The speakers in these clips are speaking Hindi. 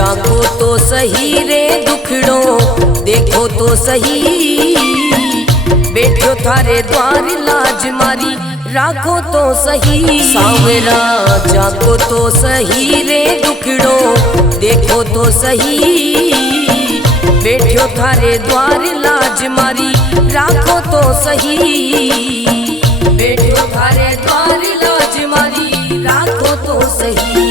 जाको तो सही रे दुखड़ो देखो तो सही, बैठो थारे द्वार लाज मारी राखो तो सही। सांवरा जाको तो सही रे दुखड़ो देखो तो सही, बैठो थारे द्वार लाज मारी राखो तो सही, बैठो थारे द्वार लाज मारी राखो तो सही।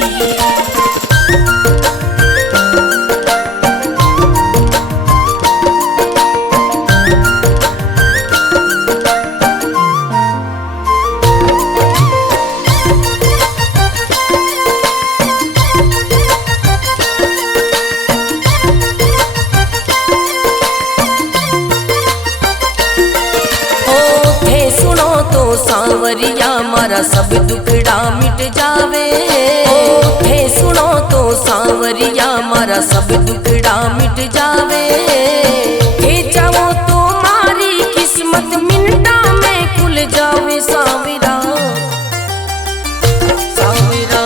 सांवरिया मारा सब दुखड़ा मिट जावे, हे सुनो तो सांवरिया मारा सब दुखड़ा मिट जावे, हे चाहो तो मारी किस्मत मिनटा में खुल जावे। सांवरा सांवरा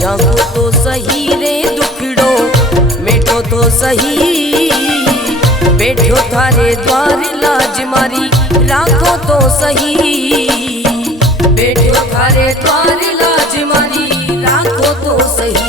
जागो तो सही रे दुखड़ो मिटो तो सही, बैठो थारे द्वार लाज मारी राखो तो सही, बैठो थारे द्वार लाज मारी राखो तो सही।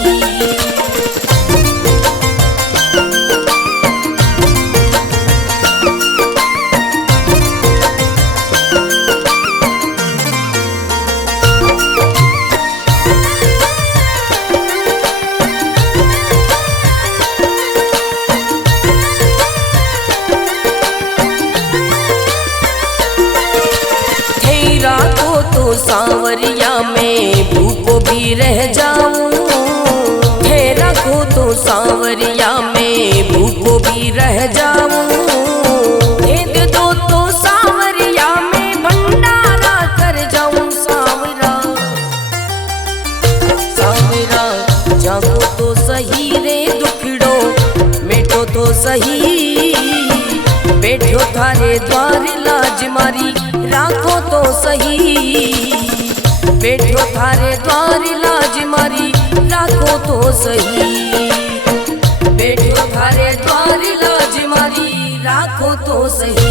सांवरिया में भूखो भी रह जाऊं, हे रखो तो सांवरिया में भूखो भी रह जाऊं, हे दे दो तो सांवरिया में भंडारा कर जाऊं। सांवरा सांवरा जागो तो सही रे दुखड़ो मिटो तो सही, बैठो थारे द्वार लाज मारी राखो तो सही, बैठो थारे द्वार लाज मारी राखो तो सही, बैठो थारे द्वार लाज मारी राखो तो सही।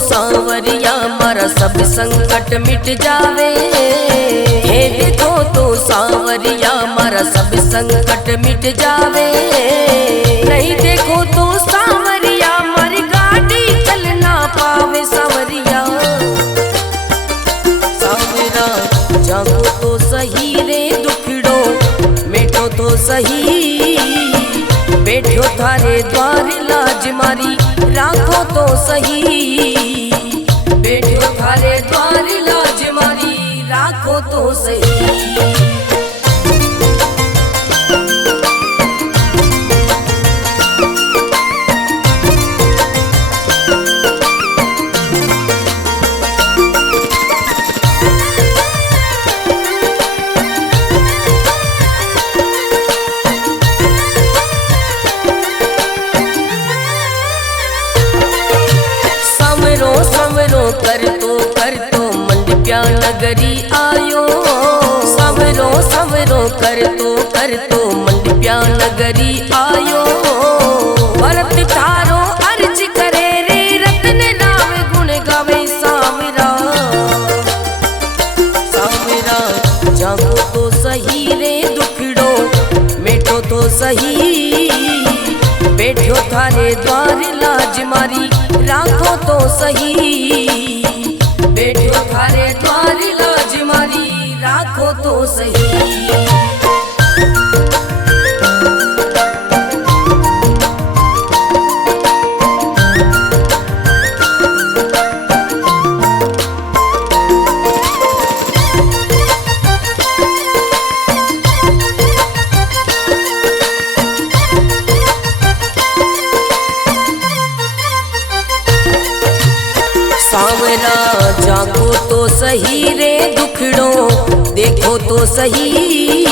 सांवरिया मारा सब संकट मिट जावे, हे देखो तो सांवरिया मारा सब संकट मिट जावे, नहीं देखो तो सांवरिया मारी गाड़ी चल ना पावे। सांवरिया सांवरा जागो तो सही रे दुखड़ो मिटो तो सही, बैठो थारे द्वार लाज मारी राखो तो सही, बैठो थारे द्वार लाज मारी राखो तो सही। कर तो मंडप्या नगरी आयो, संवरो संवरो कर तो मंडप्या नगरी आयो, भरत थारो अर्ज करे रे रत्न नाम गुण गावे। सांवरा सांवरा जागो तो सही रे दुखड़ो मिटो तो सही, बैठो थारे द्वार लाज मारी राखो तो सही, बैठो थारे द्वार लाज मारी राखो तो सही। सही रे दुखड़ो देखो तो सही,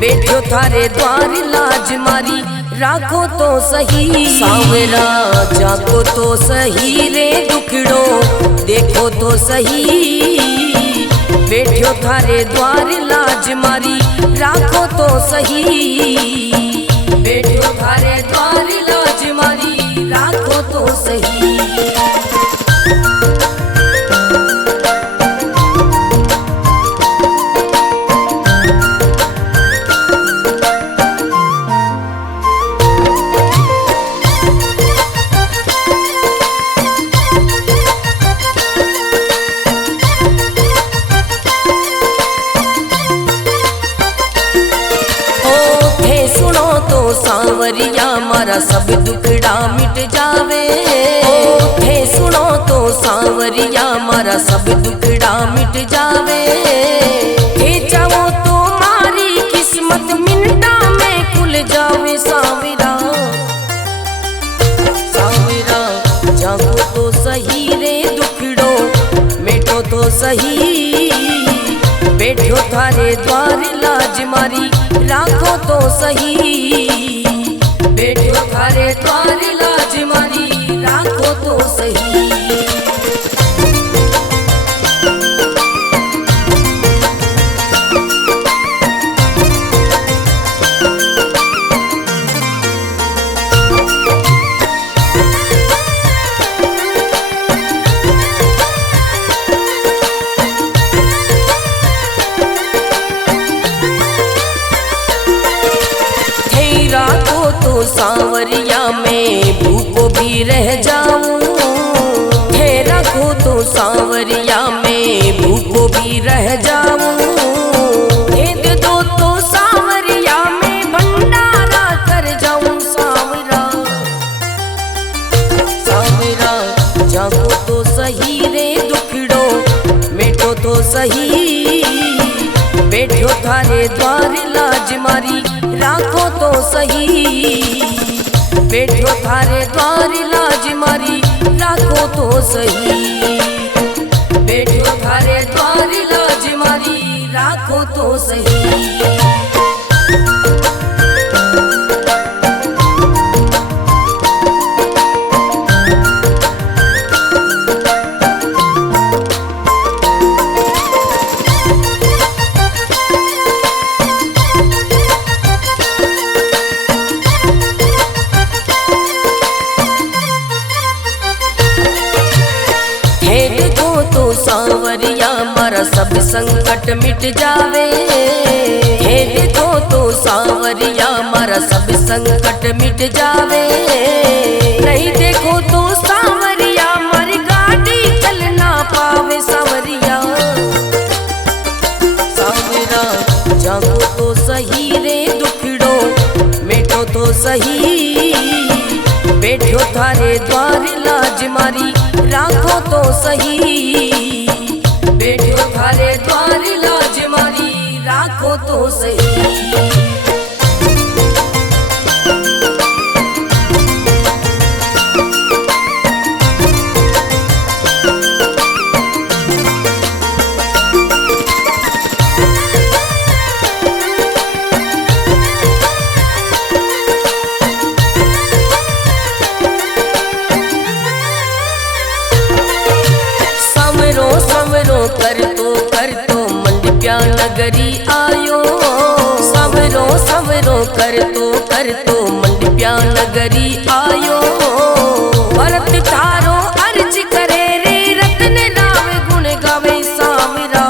बैठो थारे द्वार लाज मारी राखो तो सही। सांवरा जागो तो सही रे दुखड़ो देखो तो सही, बैठो थारे द्वार लाज मारी राखो तो सही, बैठो थारे द्वार लाज मारी राखो तो सही। सांवरिया मारा सब दुखड़ा मिट जावे, हे सुनो तो सांवरिया मारा सब दुखड़ा मिट जावे, हे चाहो तो मारी किस्मत मिनटा में खुल जावे। सांवरा सांवरा जागो तो सही रे दुखड़ो मिटो तो सही, बैठो थारे द्वार लाज मारी राखो तो सही, बैठो थारे द्वार लाज मारी राखो तो सही। सांवरिया में भूखो भी रह जाऊं, हे रखो तो सांवरिया में भूखो भी रह जाऊं, हे दे दो तो सांवरिया में भंडारा कर जाऊं। सांवरा सांवरा जागो तो सही रे दुखड़ो मिटो तो सही, बैठो थारे द्वार लाज मारी राखो तो सही, बैठो थारे द्वार लाज मारी राखो तो सही, बैठो थारे द्वार लाज मारी राखो तो सही। सांवरिया मारा सब संकट मिट जावे, हे देखो तो सांवरिया मारा सब संकट मिट जावे, नहीं देखो तो सांवरिया मारी गाड़ी चल ना पावे। सांवरिया सांवरा जागो तो सही रे दुखड़ो मिटो तो सही, बैठो थारे द्वार लाज मारी राखो तो सही, बैठो थारे द्वार लाज मारी राखो तो सही। कर तो मंडप्या नगरी आयो, समरो समरो कर तो मंडप्या नगरी आयो, भरत थारो अर्ज करे रे रत्न नाम गुण गावे। सांवरा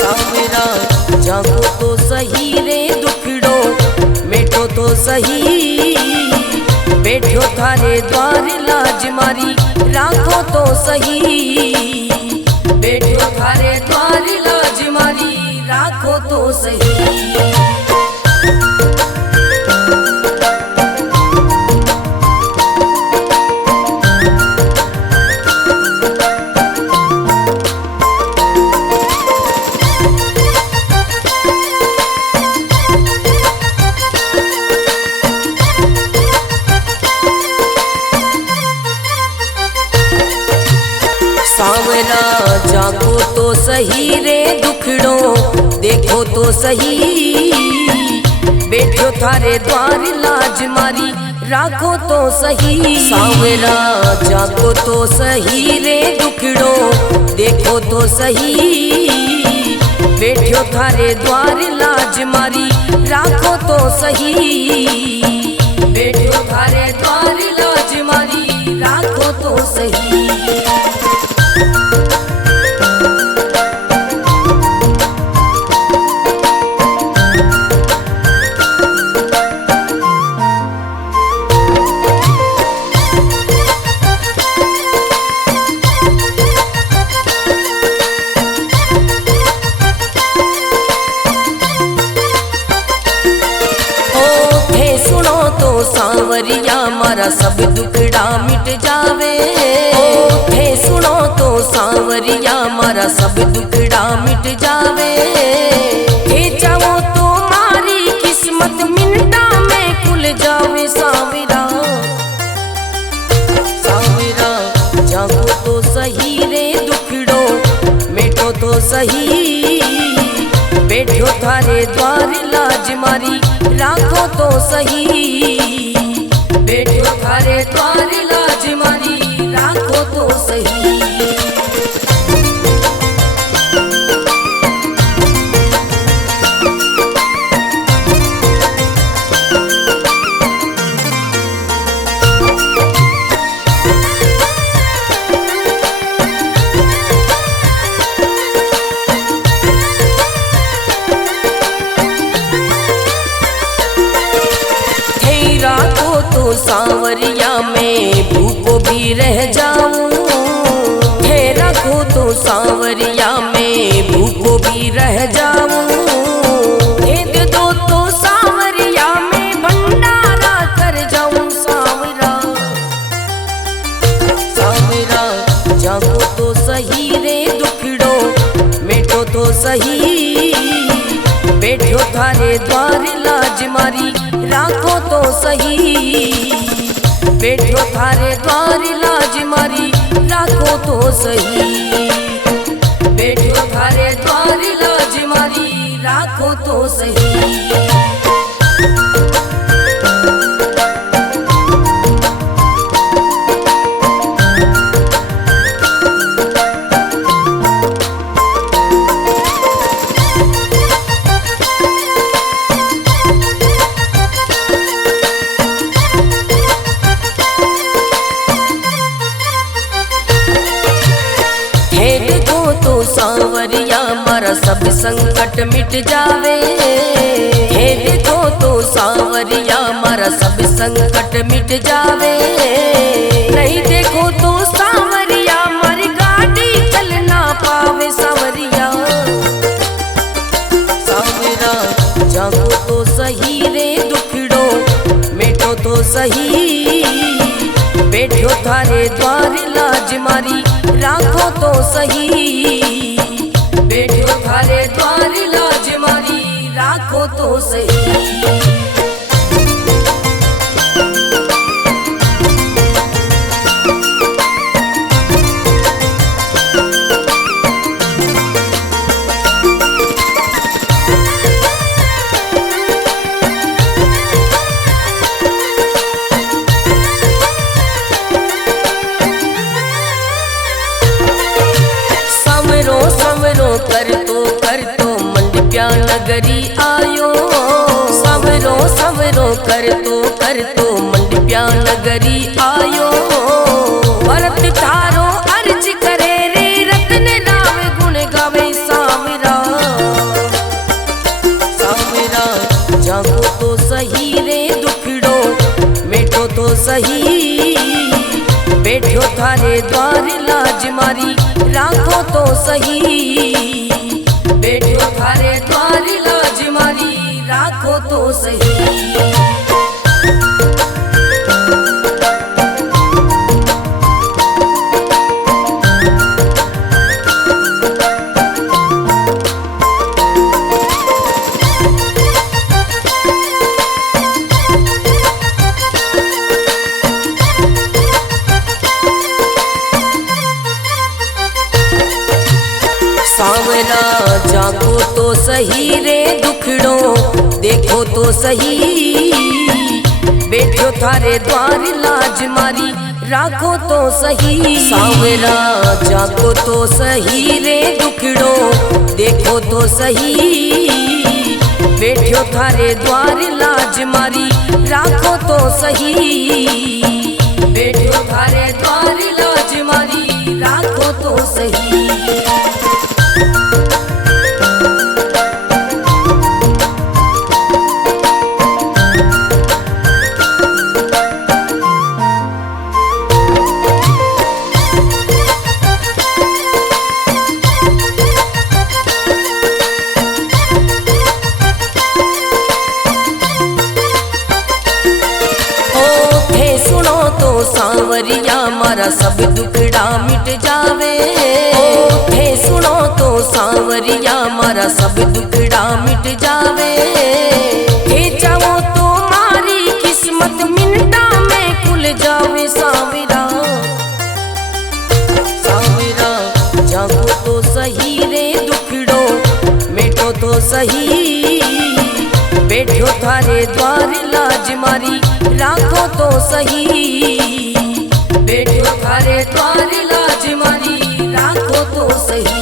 सांवरा जागो तो सही रे दुखड़ो मिटो तो सही, बैठो थारे द्वार लाज मारी राखो तो सही, बैठो थारे द्वार लाज मारी राखो तो सही। देखो तो सही, बैठो थारे द्वार लाज मारी राखो तो सही। सांवरा जागो तो सही रे दुखड़ो देखो तो सही, बैठो थारे द्वार लाज मारी राखो तो सही। बैठो थारे द्वार लाज मारी राखो तो सही। सांवरिया मारा सब दुखड़ा मिट जावे, हे सुनो तो सांवरिया मारा सब दुखड़ा मिट जावे। हे चाहो तो मारी किस्मत मिनटा में खुल जावे। सांवरा सांवरा जागो तो सही रे दुखड़ो मिटो तो सही, बैठो थारे द्वार लाज मारी राखो तो सही। बैठो थारे द्वार लाज मारी राखो तो सही। सांवरिया में भूखो भी रह जाऊं, हे रखो तो सांवरिया में भूखो भी रह जाऊं। हे दे दो तो सांवरिया में भंडारा कर जाऊं। सांवरा सांवरा जागो तो सही रे दुखड़ो मिटो तो सही, बैठो थारे द्वार लाज मारी राखो तो सही। बैठो थारे द्वार लाज मारी राखो तो सही। बैठो थारे द्वार लाज मारी राखो तो सही। सांवरिया मारा सब संकट मिट जावे, हे देखो तो सांवरिया मारा सब संकट मिट जावे। नहीं देखो तो सांवरिया मारी गाड़ी चल ना पावे। सांवरिया सांवरा जागो तो सही रे दुखड़ो मिटो तो सही, बैठो थारे द्वार लाज मारी राखो तो सही। बैठो थारे द्वार लाज मारी राखो तो सही। कर तो मंडप्या नगरी आयो। सवरो सवरो कर तो मंडप्या नगरी आयो। भरत तारो अर्ज करे रे रत्न राम गुण गावे। सांवरा सांवरा जागो तो सही रे दुखड़ो मिटो तो सही, बैठो थारे द्वार लाज मारी राखो तो सही। बैठो थारे द्वार लाज मारी राखो तो सही। सही रे दुखड़ो देखो तो सही, बैठो थारे द्वार लाज मारी राखो तो सही। सांवरा जाको तो सही रे दुखड़ो देखो तो सही, बैठो थारे द्वार लाज मारी राखो तो सही, बैठो थारे द्वार लाज मारी राखो तो सही। सांवरिया मारा सब दुखड़ा मिट जावे, हे सुनो तो सांवरिया मारा सब दुखड़ा मिट जावे, हे चाहो तो मारी किस्मत मिनटा में खुल जावे। सांवरा सांवरा जागो तो सही रे दुखड़ो मिटो तो सही, बैठो थारे द्वार लाज मारी राखो तो सही, बैठो थारे द्वार लाज मारी राखो तो सही।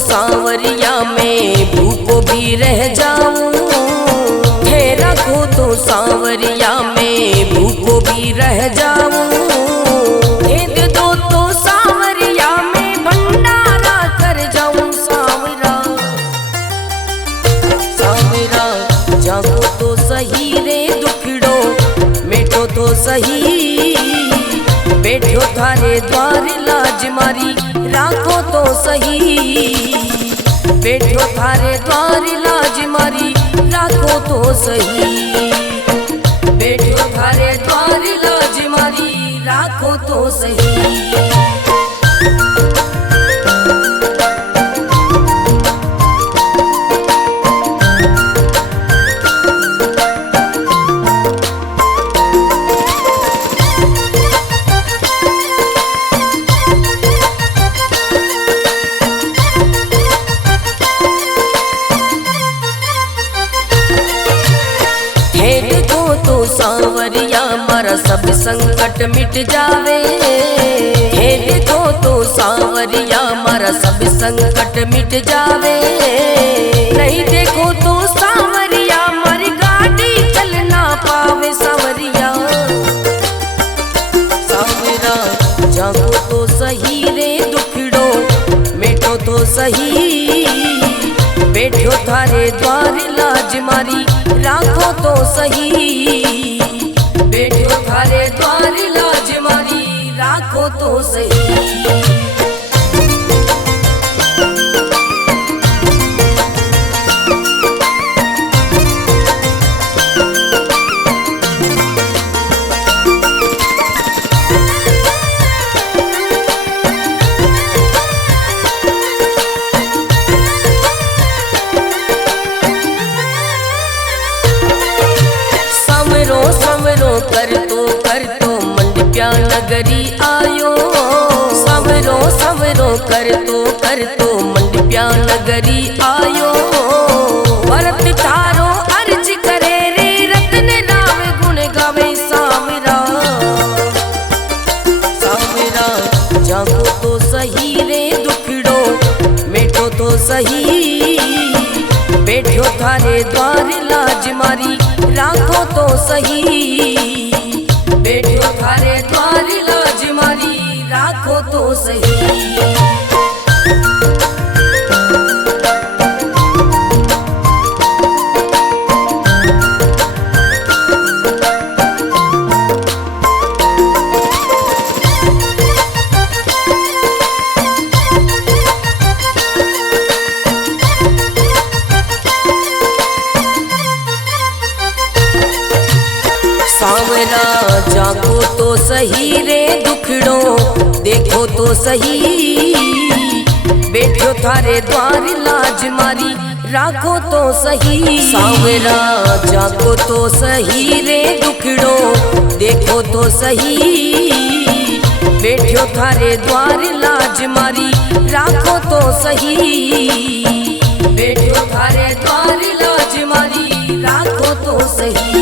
सांवरिया में भूखो भी रह जाऊं, हे रखो तो सांवरिया में भूखो भी रह जाऊं, हे दे दो तो सांवरिया में भंडारा कर जाऊं। सांवरा सांवरा जागो तो सही रे दुखड़ो मिटो तो सही, बैठो थारे द्वार लाज मारी राखो तो सही, बैठो थारे द्वार लाज मारी राखो तो सही, बैठो थारे द्वार लाज मारी राखो तो सही। सांवरिया मारा सब संकट मिट जावे, हे देखो तो सांवरिया मारा सब संकट मिट जावे, नहीं देखो तो सांवरिया मारी गाड़ी चल ना पावे। सांवरिया सांवरा जागो तो सही रे दुखड़ो मिटो तो सही, बैठो थारे द्वार लाज मारी राखो तो सही, बैठो थारे द्वार लाज मारी राखो तो सही। कर तो मंडप्या नगरी आयो, सवरो सवरो कर तो मंडप्या नगरी आयो, भरत थारो अर्ज करे रे रत्न नाम गुण गावे। सांवरा सांवरा जागो तो सही रे दुखड़ो मिटो तो सही, बैठो थारे द्वार लाज मारी राखो तो सही, बैठो थारे द्वार लाज मारी राखो तो सही। सांवरा जागो तो सही रे दुखड़ो देखो तो सही, बैठो थारे द्वार लाज मारी राखो तो सही। सांवरा जागो तो सही रे दुखड़ो देखो तो सही, बैठो थारे द्वार लाज मारी राखो तो सही, बैठो थारे द्वार लाज मारी राखो तो सही।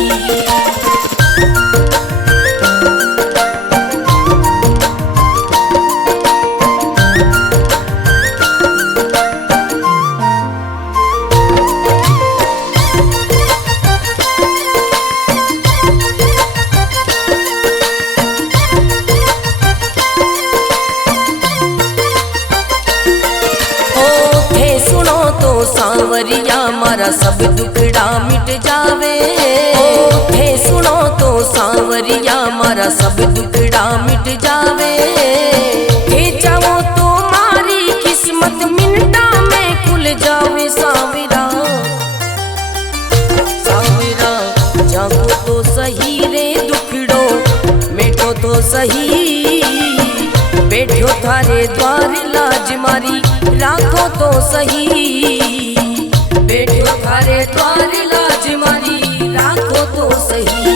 सांवरिया मारा सब दुखड़ा मिट जावे, हे सुनो तो सांवरिया मारा सब दुखड़ा मिट जावे, हे चाहो तो मारी किस्मत मिनटा में खुल जावे। सांवरा सांवरा जागो तो सही रे दुखड़ो मिटो तो सही, बैठो थारे द्वार लाज मारी राखो तो सही, बैठो थारे द्वार लाज मारी राखो तो सही।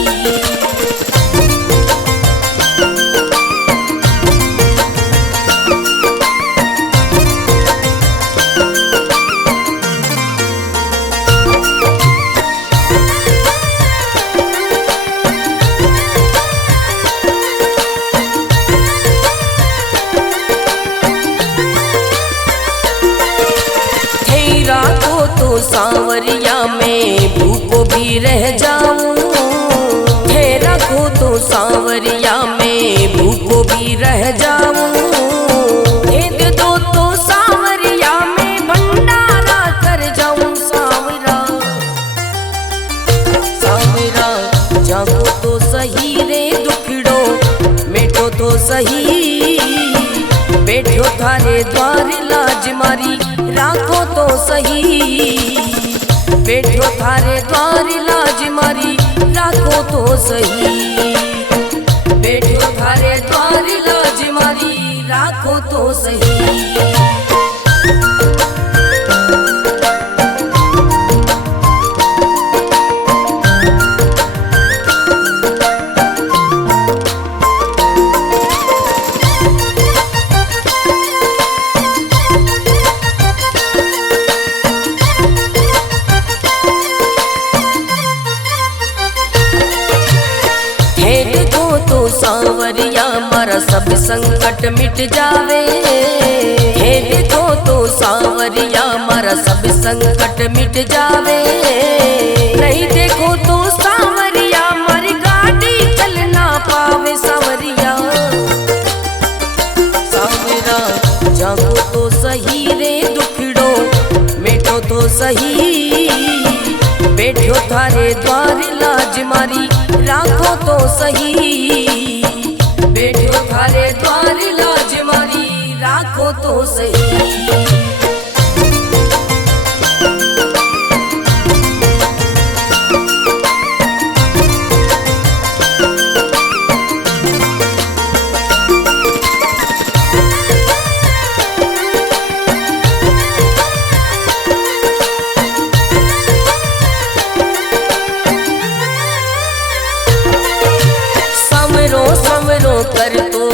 सांवरिया में भूखो भी रह जाऊं, हे रखो तो सांवरिया में भूखो भी रह जाऊं, हे दे दो तो सांवरिया में भंडारा कर जाऊं। सांवरा सांवरा जागो तो सही रे दुखड़ो मिटो तो सही, बैठो थारे द्वार लाज मारी राखो तो सही, बैठो थारे द्वार लाज मारी राखो तो सही, बैठो थारे द्वार लाज मारी राखो तो सही। सांवरिया मारा सब संकट मिट जावे, हे देखो तो सांवरिया मारा सब संकट मिट जावे, नहीं देखो तो सांवरिया मारी गाड़ी चल ना पावे। सांवरिया सांवरा जागो तो सही रे दुखड़ो मिटो तो सही, बैठो थारे द्वार लाज मारी राखो तो सही, बैठो थारे द्वार लाज मारी राखो तो सही।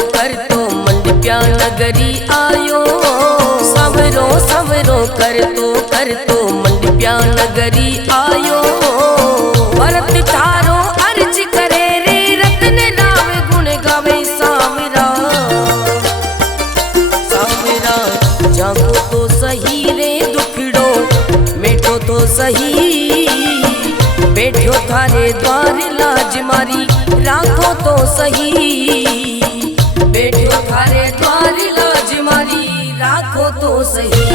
कर तो मंडप्या नगरी आयो, सवरो सवरो कर तो मंडप्या नगरी आयो, भरत थारो अर्ज करे रे रत्न राव गुण गावे। सांवरा सांवरा जागो तो सही रे दुखड़ो मिटो तो सही, बैठो थारे द्वार लाज मारी राखो तो सही, बैठो थारे द्वार लाज मारी राखो तो सही।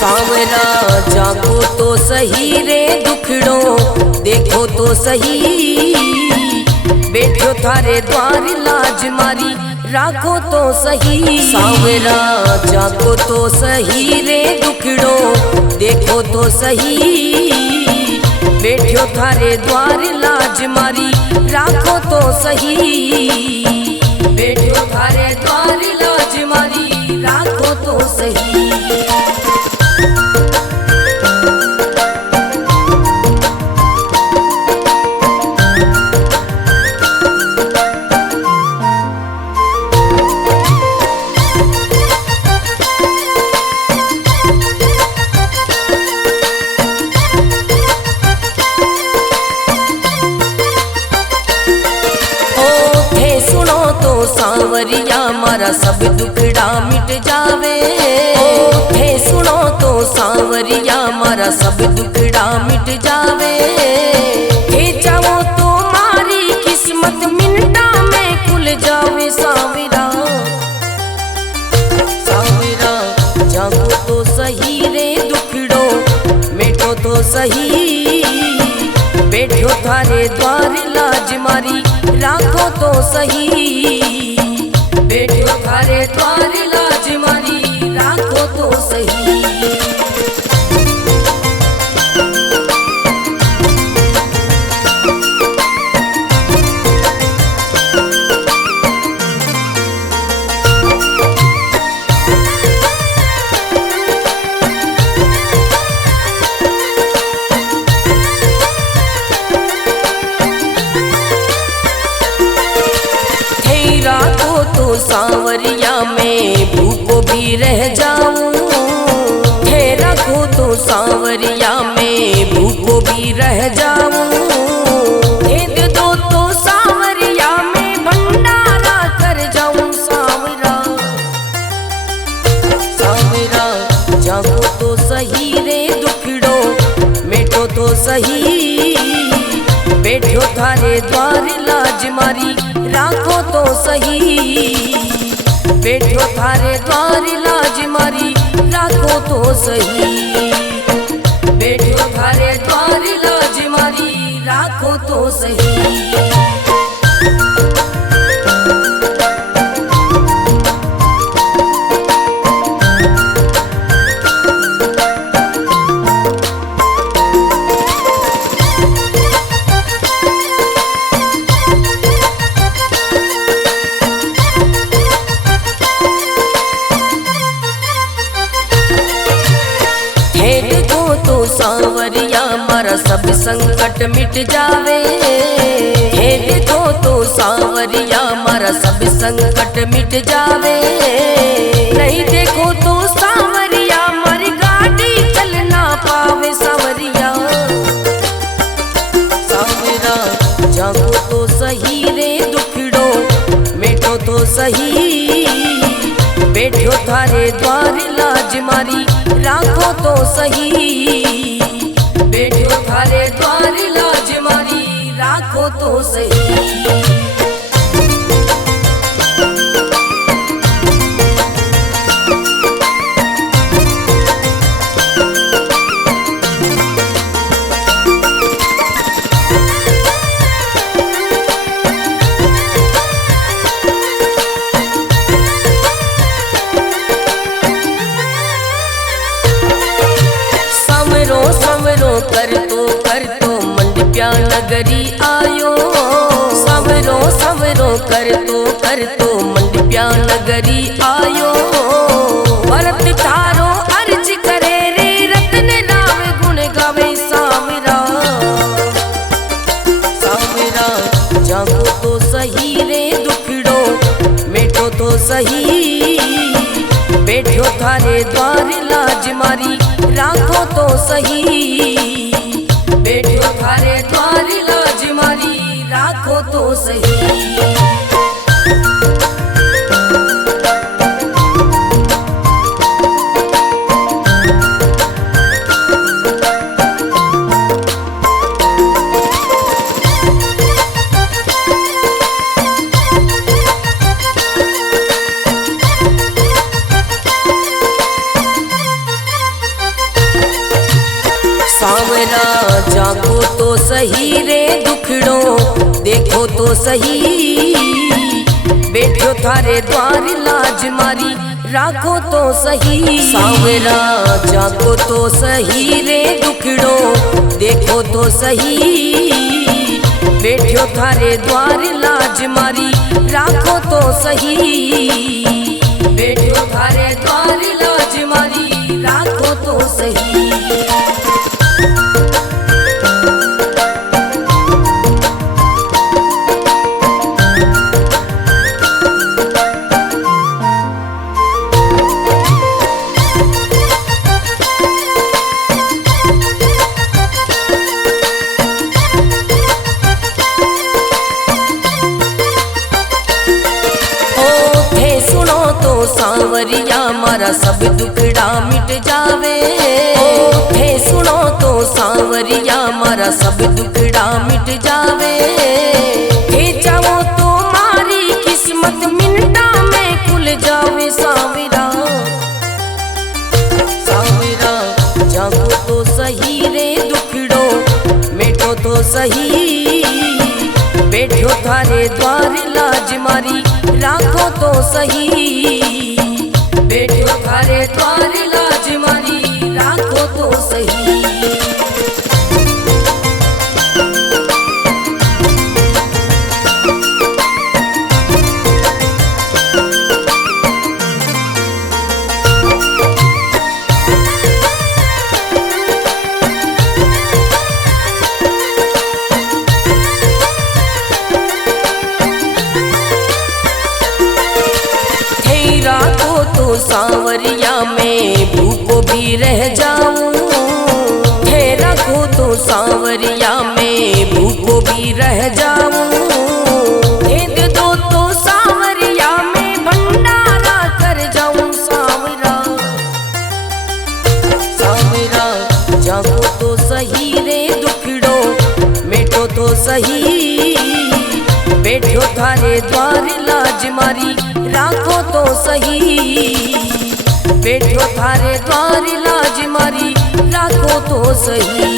सांवरा जागो तो सही रे दुखड़ो देखो तो सही, बैठो थारे द्वार लाज मारी राखो तो सही। सांवरा जागो तो सही रे दुखड़ो देखो तो सही, बैठो थारे द्वार लाज मारी राखो तो सही, बैठो थारे द्वार लाज मारी राखो तो सही। सांवरिया मारा सब दुखड़ा मिट जावे, हे सुनो तो सांवरिया मारा सब दुखड़ा मिट जावे, हे चाहो तो मारी किस्मत मिनटा में खुल जावे। सांवरा सांवरा जागो तो सही रे दुखड़ो मिटो तो सही, बैठो थारे द्वार लाज मारी राखो तो सही, बैठो थारे द्वार लाज मारी राखो तो सही। सांवरिया में भूखो भी रह जाऊं, हे रखो तो सांवरिया में भूखो भी रह जाऊं, हे दे दो तो सांवरिया में भंडारा कर जाऊं। सांवरा सांवरा जागो तो सही रे दुखड़ो मिटो तो सही, बैठो थारे द्वार लाज मारी राखो तो सही, बैठो थारे द्वार लाज मारी राखो तो सही, बैठो थारे द्वार लाज मारी राखो तो सही। सांवरिया मारा सब संकट मिट जावे, हे देखो तो सांवरिया मारा सब संकट मिट जावे, नहीं देखो तो सांवरिया मारी गाड़ी चल ना पावे। सांवरिया सांवरा जागो तो सही रे दुखड़ो मिटो तो सही, बैठो थारे द्वार लाज मारी राखो तो सही, बैठो थारे द्वार लाज मारी राखो तो सही। कर तो मंडप्या नगरी आयो, सांवरो सांवरो कर तो मंडप्या नगरी आयो, भरत थारो अर्ज करे रे रत्न राम गुण गावे। सांवरा सांवरा जागो तो सही रे दुखड़ो मिटो तो सही, बैठो थारे द्वार लाज मारी राखो तो सही, बैठो थारे द्वार लाज मारी राखो तो सही। सावरा जागो तो सही रे दुखड़ो देखो तो सही, बैठो थारे द्वार लाज मारी राखो तो सही। सावरा जागो तो सही रे दुखड़ो देखो तो सही, बैठो थारे द्वार लाज मारी राखो तो सही, बैठो थारे द्वार लाज मारी राखो तो सही। सावरिया मारा सब दुखड़ा मिट जावे, हे सुनो तो सावरिया मारा सब दुखड़ा मिट जावे, हे चाहो तो मारी किस्मत मिनटा में खुल जावे। सावरा सावरा जागो तो सही रे दुखड़ो मिटो तो सही, बैठो थारे द्वार लाज मारी राखो तो सही, बैठो थारे द्वार लाज मारी राखो तो सही। सावरिया में भूखो भी रह जाऊं, हे रखो तो सावरिया में भूखो भी रह जाऊं, हे दे दो तो सावरिया में भंडारा कर जाऊं। सावरा सावरा जागो तो सही रे दुखड़ो मिटो तो सही, बैठो थारे द्वार लाज मारी राखो तो सही, बैठो थारे द्वार लाज मारी राखो तो सही,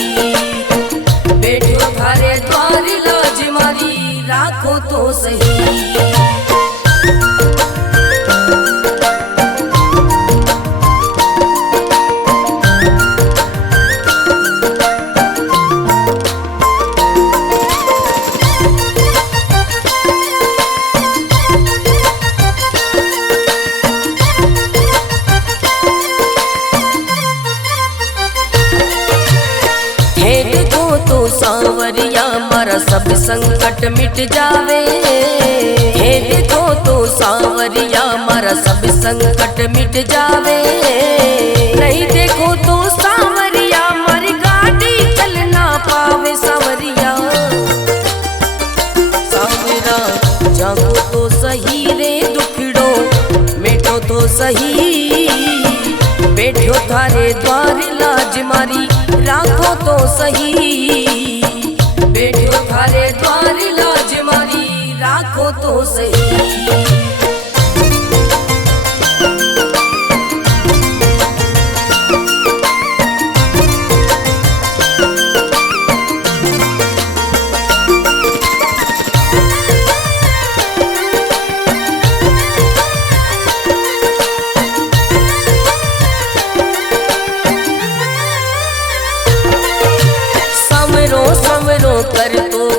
बैठो थारे द्वार लाज मारी राखो तो सही। सावरिया मारा सब संकट मिट जावे, हे देखो तो सावरिया मारा सब संकट मिट जावे, नहीं देखो तो सावरिया मारी गाड़ी चल ना पावे। सावरिया सावरा जागो तो सही रे दुखड़ो मिटो तो सही, बैठो थारे द्वार लाज मारी राखो तो सही, बैठो थारे द्वार लाज मारी राखो तो सही।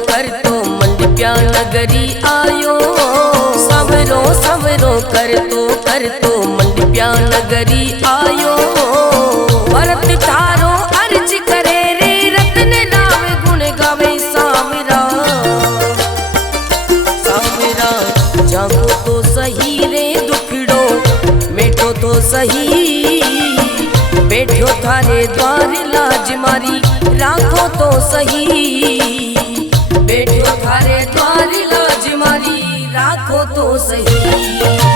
कर तो मंडप्या नगरी आयो, सवरो सवरो कर तो मंडप्या नगरी आयो, भरत थारो अर्ज करे रे रत्न लावे गुण गावे। सावरा सावरा जागो तो सही रे दुखड़ो मिटो तो सही, बैठो थारे द्वार लाज मारी राखो तो सही, बैठो थारे द्वार लाज मारी राखो तो सही।